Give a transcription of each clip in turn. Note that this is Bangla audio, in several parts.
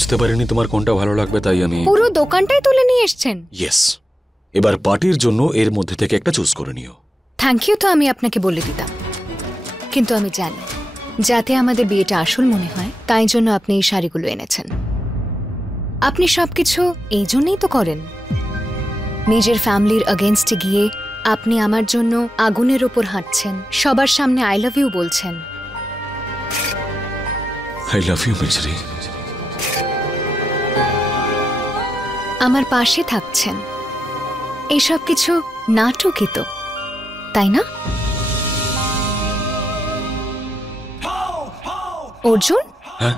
বুঝতে পারিনি তোমার কোনটা ভালো লাগবে, তাই আমি পুরো দোকানটাই তুলে নিয়ে এসেছেন। ইয়েস, এবার পার্টির জন্য এর মধ্যে থেকে একটা চুজ করে নিও। থ্যাংক ইউ তো আমি আপনাকে বলে দিতাম, কিন্তু আমি জানি যাতে আমাদের বিয়েটা আসল মনে হয়, তাই জন্য আপনি এই শাড়িগুলো এনেছেন। আপনি সবকিছু এই জন্যই তো করেন। নিজের ফ্যামিলির এগেইনস্টে গিয়ে আপনি আমার জন্য আগুনের ওপর হাঁটছেন, সবার সামনে আই লাভ ইউ বলছেন। আই লাভ ইউ মিছরি। আমার পাশে থাকছেন। এইসব কিছু নাটকই তো, তাই না? অর্জুন, হ্যাঁ,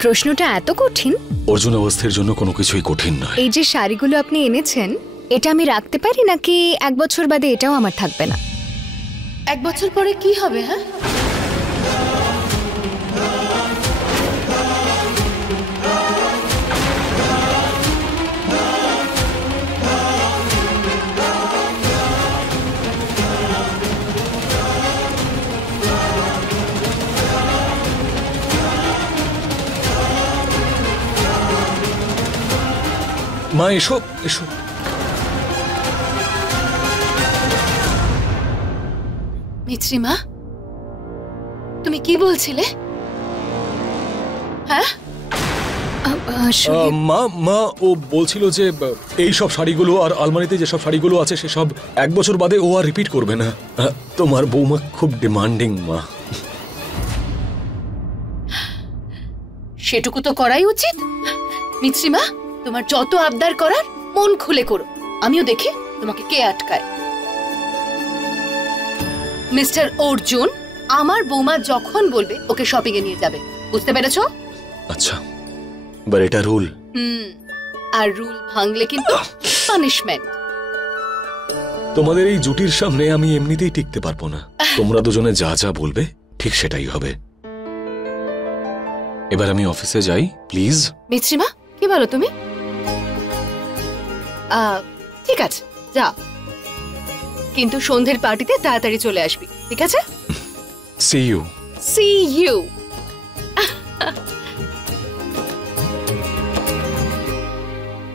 প্রশ্নটা এত কঠিন? অর্জুন অবস্থার জন্য কোনো কিছুই কঠিন নয়। এই যে শাড়িগুলো আপনি এনেছেন, এটা আমি রাখতে পারি নাকি 1 বছর বাদে এটাও আমার থাকবে না? 1 বছর পরে কি হবে? হ্যাঁ, মা এসো এসো। মিছরি মা, তুমি কি বলছিলে? হ্যাঁ, মা মা ও বলছিল যে এই সব শাড়িগুলো আর আলমারিতে যেসব শাড়িগুলো আছে সেসব 1 বছর বাদে ও আর রিপিট করবে না। তোমার বৌমা খুব ডিমান্ডিং মা। সেটুকু তো করাই উচিত। মিছরি মা, তোমার যত আবদার করার মন খুলে করো, আমিও দেখি তোমাকে কে আটকায়। মিস্টার অর্জুন, আমার বৌমা যখন বলবে ওকে শপিং এ নিয়ে যাবে, বুঝতে পেরেছো? আচ্ছা, এবার এটা রুল। আর রুল ভাঙলে কিন্তু পানিশমেন্ট। তোমাদের এই জুটির সামনে আমি এমনিতেই টিকতে পারবো না। তোমরা দুজনে যা যা বলবে ঠিক সেটাই হবে। এবার আমি অফিসে যাই প্লিজ। মিছরি মা, কি বলো তুমি? ঠিক আছে, যা, কিন্তু সন্ধ্যের পার্টিতে তাড়াতাড়ি চলে আসবি, ঠিক আছে? See you. See you.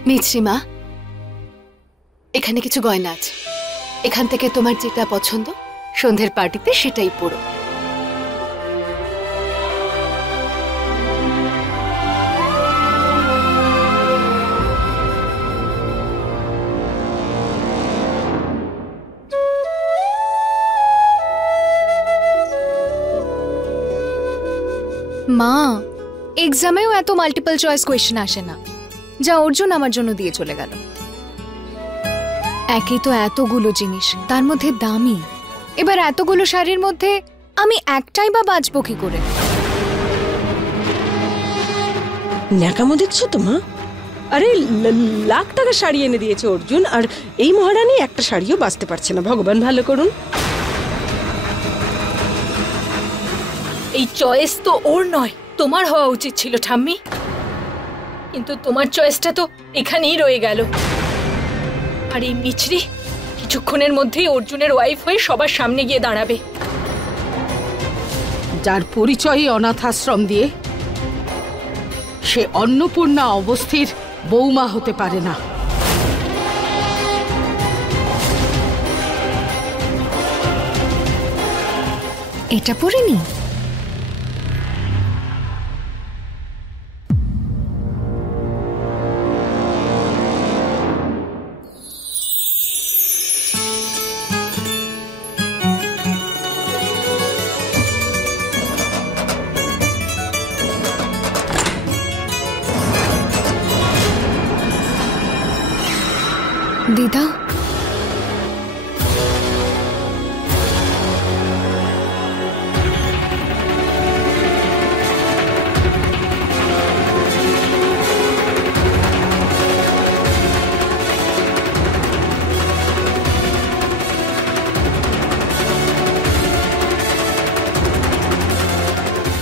মিছরি মা, এখানে কিছু গয়না আছে, এখান থেকে তোমার যেটা পছন্দ সন্ধ্যের পার্টিতে সেটাই পরো। মা, এক্সামেও এত মাল্টিপল চয়েস কোয়েশ্চেন আসে না, যা অর্জুন আমার জন্য দিয়ে চলে গেল। একই তো এতগুলো জিনিস, তার মধ্যে দামি। এবার এতগুলো শাড়ির মধ্যে আমি একটাই বা বাঁচবো কি করে? ন্যাকামো দেখছো তো মা? আরে লাখ টাকা শাড়ি এনে দিয়েছে অর্জুন, আর এই মহারানী একটা শাড়িও বাঁচতে পারছে না। ভগবান ভালো করুন। এই চয়েস তো ওর নয়, তোমার হওয়া উচিত ছিল ঠাম্মি, কিন্তু তোমার চয়েসটা তো এখানেই রয়ে গেল। আর এই মিছরি কিছুক্ষণের মধ্যেই অর্জুনের ওয়াইফ হয়ে সবার সামনে গিয়ে দাঁড়াবে। যার পরিচয়ই অনাথ আশ্রম দিয়ে, সে অন্নপূর্ণা অবস্থির বৌমা হতে পারে না। এটা পড়িনি। দিদা,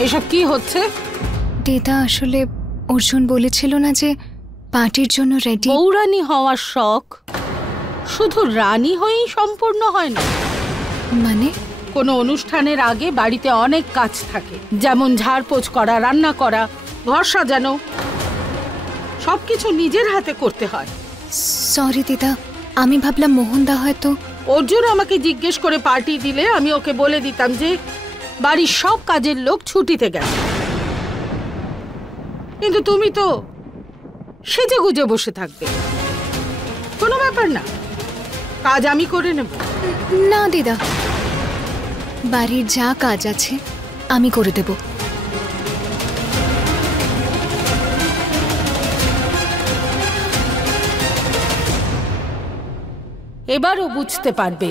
এসব কি হচ্ছে? দিদা আসলে অর্জুন বলেছিল না যে পার্টির জন্য রেডি। বৌরানী হওয়ার শখ শুধু রানী হয়েই সম্পূর্ণ হয় না। মানে? কোনো অনুষ্ঠানের আগে বাড়িতে অনেক কাজ থাকে, যেমন ঝাড়পোছ করা, রান্না করা, ঘর সাজানো। সবকিছু নিজের হাতে করতে হয়। সরি দিদা, আমি ভাবলাম মোহনদা হয়তো। অর্জুন আমাকে জিজ্ঞেস করে পার্টি দিলে আমি ওকে বলে দিতাম যে বাড়ির সব কাজের লোক ছুটিতে গেছে। কিন্তু তুমি তো সেজে গুজে বসে থাকবে। কোনো ব্যাপার না, কাজ আমি করে নেব। না দিদা, বাড়ির যা কাজ আছে আমি করে দেব। এবারও বুঝতে পারবে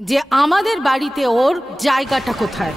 যে আমাদের বাড়িতে ওর জায়গাটা কোথায়।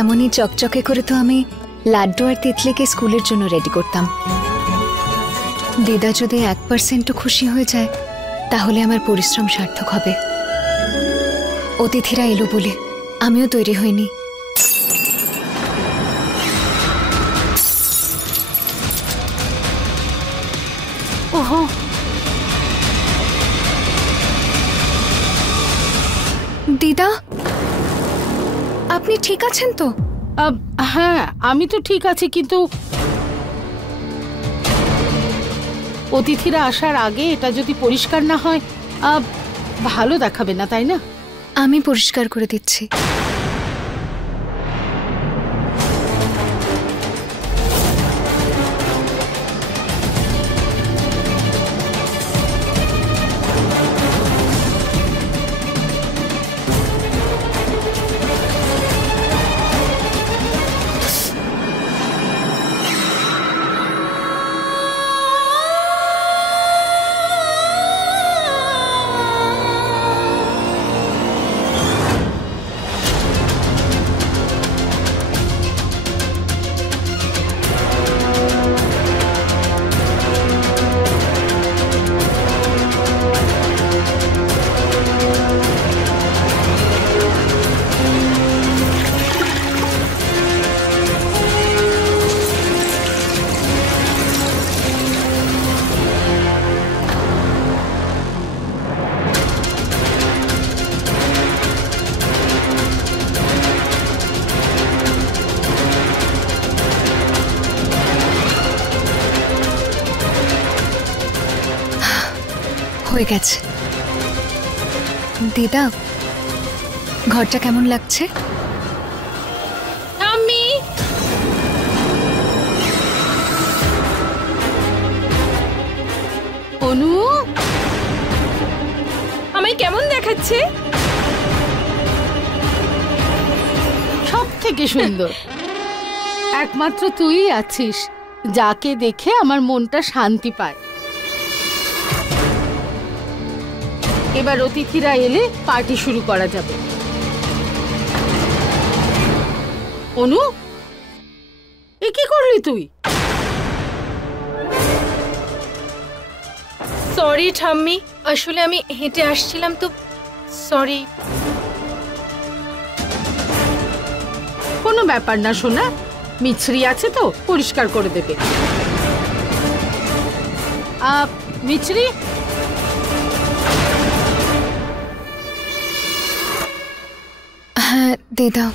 এমনই চকচকে করে তো আমি লাড্ডু আর তিতলিকে স্কুলের জন্য রেডি করতাম। দিদা যদি 1% খুশি হয়ে যায় তাহলে আমার পরিশ্রম সার্থক হবে। অতিথিরা এলো বলে আমিও তৈরি হইনি। ওহো, দিদা, আপনি ঠিক আছেন তো? হ্যাঁ, আমি তো ঠিক আছি, কিন্তু অতিথিরা আসার আগে এটা যদি পরিষ্কার না হয় ভালো দেখাবে না, তাই না? আমি পরিষ্কার করে দিচ্ছি। হয়ে গেছে। দিদা, ঘরটা কেমন লাগছে? ঠাম্মি, অনু, আমায় কেমন দেখাচ্ছে? সব থেকে সুন্দর। একমাত্র তুই আছিস যাকে দেখে আমার মনটা শান্তি পায়। এবার অতিথিরা এলে পার্টি শুরু করা যাবে। অনু, এ কি করলি তুই? সরি ঠাম্মি, আসলে আমি হেঁটে আসছিলাম তো, সরি। কোনো ব্যাপার না সোনা, মিছরি আছে তো পরিষ্কার করে দেবে। মিছরি, হ্যাঁ দিদা।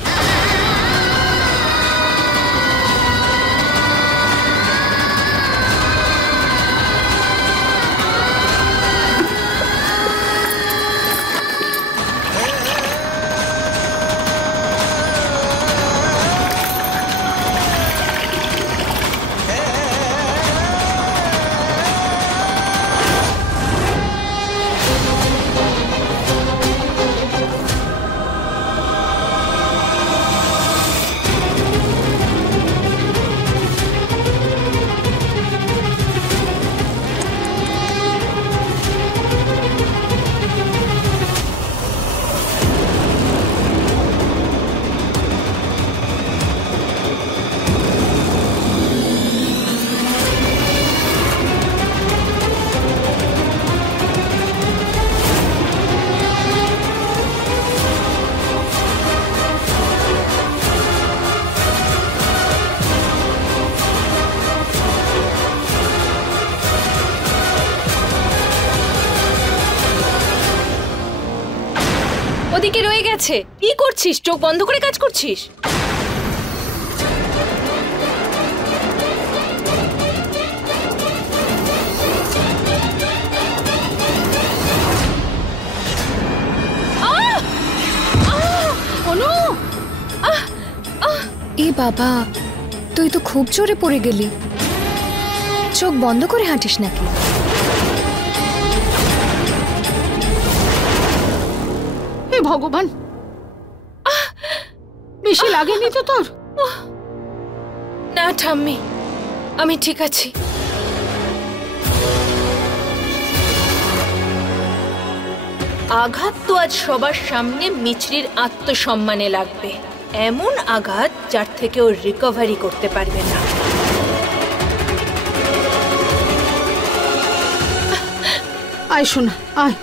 ওদিকে রয়ে গেছে। কি করছিস? চোখ বন্ধ করে কাজ করছিস? অনু, এ বাবা, তুই তো খুব জোরে পড়ে গেলি। চোখ বন্ধ করে হাঁটিস নাকি? হে ভগবান, বেশি লাগেনি তো তোর? না ঠাম্মি, আমি ঠিক আছি। আঘাত তো আজ সবার সামনে মিছরির আত্মসম্মানে লাগবে। এমন আঘাত যার থেকে ও রিকভারি করতে পারবে না। আয় শোনা, আয়।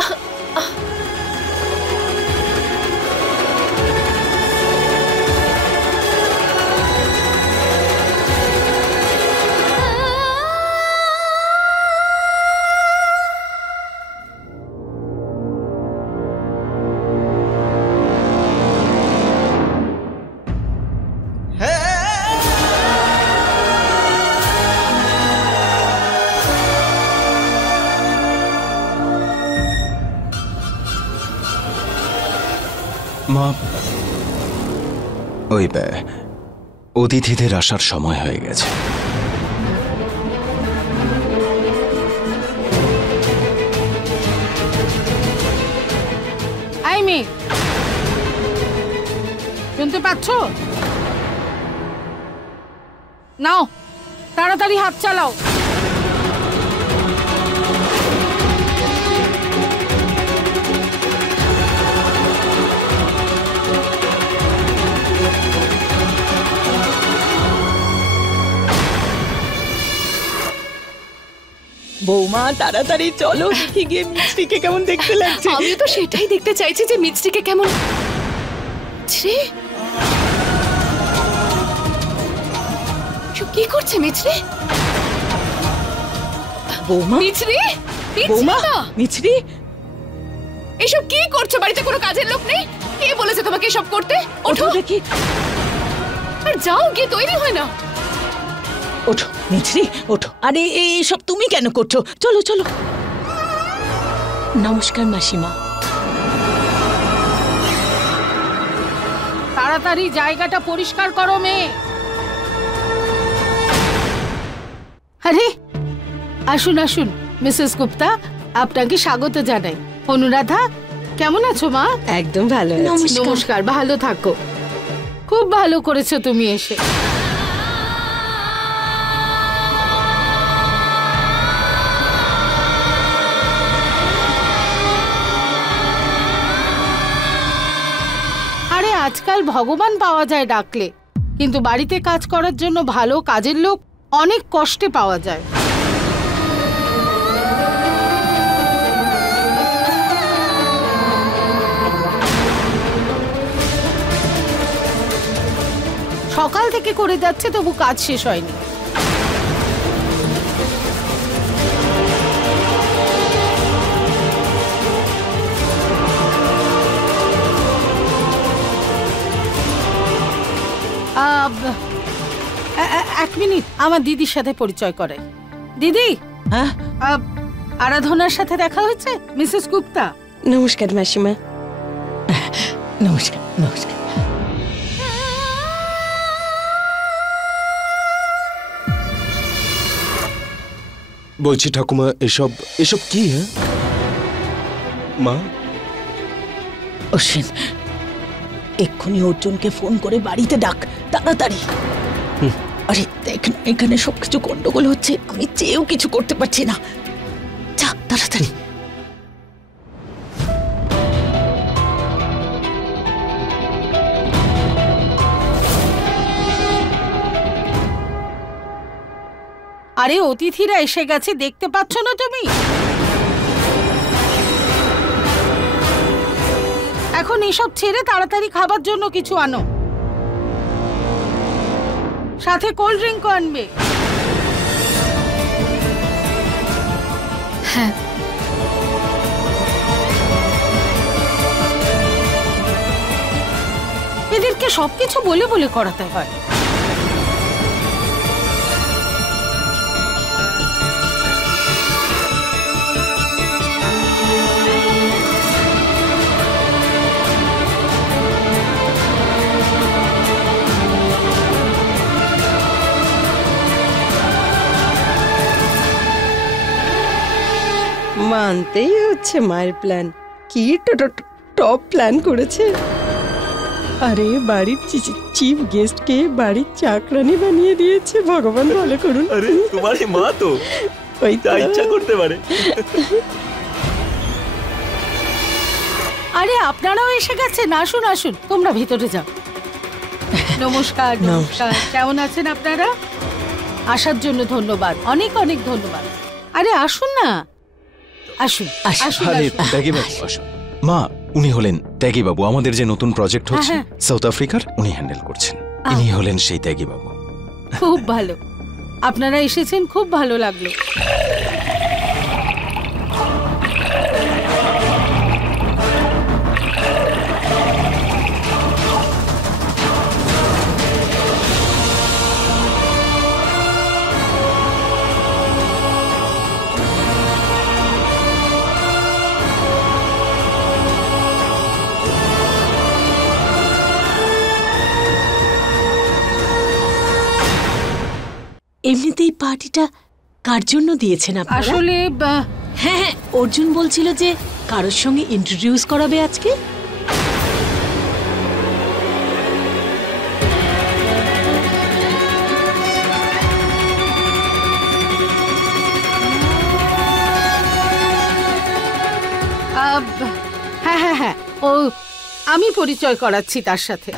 মা, ওই অতিথিদের আসার সময় হয়ে গেছে। আই মেয়ে, শুনতে পাচ্ছ? নাও তাড়াতাড়ি হাত চালাও। বৌমা তাড়াতাড়ি চলো, দেখে গিয়ে মিষ্টিকে কেমন দেখতে লাগছে। আমি তো সেটাই দেখতে চাইছি যে মিষ্টিকে কেমন। ছি, কি করছে মিছরি? বৌমা, মিছরি, বৌমা, মিছরি, এসব কি করছো? বাড়িতে কোনো কাজের লোক নেই? কে বলেছে তোমাকে এসব করতে? ওঠো দেখি, আর যাও, গিয়ে তৈরি হয় না। ওঠো মিছরি, ওঠো। আরে এইসব তুমি কেন করছো? চলো চলো। নমস্কার মাসিমা। তাড়াতাড়ি জায়গাটা পরিষ্কার করো মেয়ে। আরে আসুন আসুন মিসেস গুপ্তা, আপনাকে স্বাগত জানাই। অনুরাধা, কেমন আছো মা? একদম ভালো আছি। নমস্কার, ভালো থাকো। খুব ভালো করেছো তুমি এসে। আরে আজকাল ভগবান পাওয়া যায় ডাকলে, কিন্তু বাড়িতে কাজ করার জন্য ভালো কাজের লোক অনেক কষ্টে পাওয়া যায়। সকাল থেকে করে যাচ্ছে তবু কাজ শেষ হয়নি। এক মিনিট, আমার দিদির সাথে পরিচয় করে। দিদি, হ্যাঁ, আরাধনার সাথে দেখা হয়েছে মিসেস গুপ্তা। নমস্কার মাসিমা। নমস্কার নমস্কার। বলছি ঠাকুমা, এসব এসব কি? হ্যাঁ মা, অশ্বিন, এক্ষুনি অর্জুনকে ফোন করে বাড়িতে ডাক, তাড়াতাড়ি। আরে দেখ না, এখানে সবকিছু গন্ডগোল হচ্ছে, আমি চেয়েও কিছু করতে পারছি না। যা তাড়াতাড়ি। আরে অতিথিরা এসে গেছে, দেখতে পাচ্ছ না তুমি? এখন এসব ছেড়ে তাড়াতাড়ি খাবার জন্য কিছু আনো, সাথে কোল্ড ড্রিঙ্কও আনবে। হ্যাঁ, এদেরকে সবকিছু বলে বলে করাতে হয়। মানতেই হচ্ছে মায়ের প্ল্যান। কি টপ প্ল্যান করেছে। আরে বাড়ির চিফ গেস্টকে বাড়ির চাকরানি বানিয়ে দিয়েছে। ভগবান ভালো করুন। আরে তোমার মা তো ওই যা ইচ্ছা করতে পারে। আরে আপনারাও এসে গেছেন, আসুন আসুন, তোমরা ভিতরে যাও। নমস্কার নমস্কার, কেমন আছেন আপনারা? আসার জন্য ধন্যবাদ, অনেক অনেক ধন্যবাদ। আরে আসুন না, আসুন আসুন। আরে ত্যাগী বাবু, আসুন। মা, উনি হলেন ত্যাগী বাবু, আমাদের যে নতুন প্রজেক্ট হচ্ছে হ্যাঁ। সাউথ আফ্রিকার, উনি হ্যান্ডেল করছেন। ইনি হলেন সেই ত্যাগী বাবু। খুব ভালো, আপনারা এসেছেন, খুব ভালো লাগলো। এমনিতেই পার্টিটা কার জন্য দিয়েছেন আপনারা? আসলে হ্যাঁ হ্যাঁ, অর্জুন বলছিল যে কারোর সঙ্গে ইন্ট্রোডিউস করাবে আজকে। হ্যাঁ হ্যাঁ হ্যাঁ, ও আমি পরিচয় করাচ্ছি তার সাথে।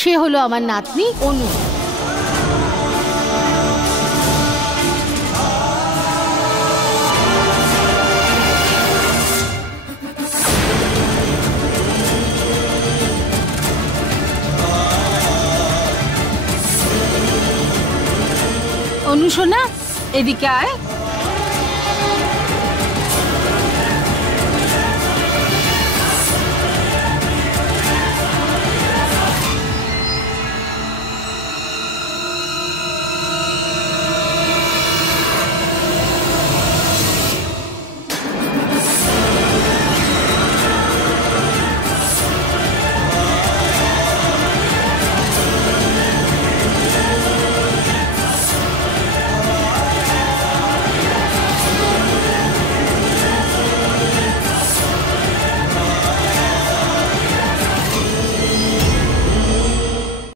সে হলো আমার নাতনি অনু। অনু সোনা, এদিকে আয়।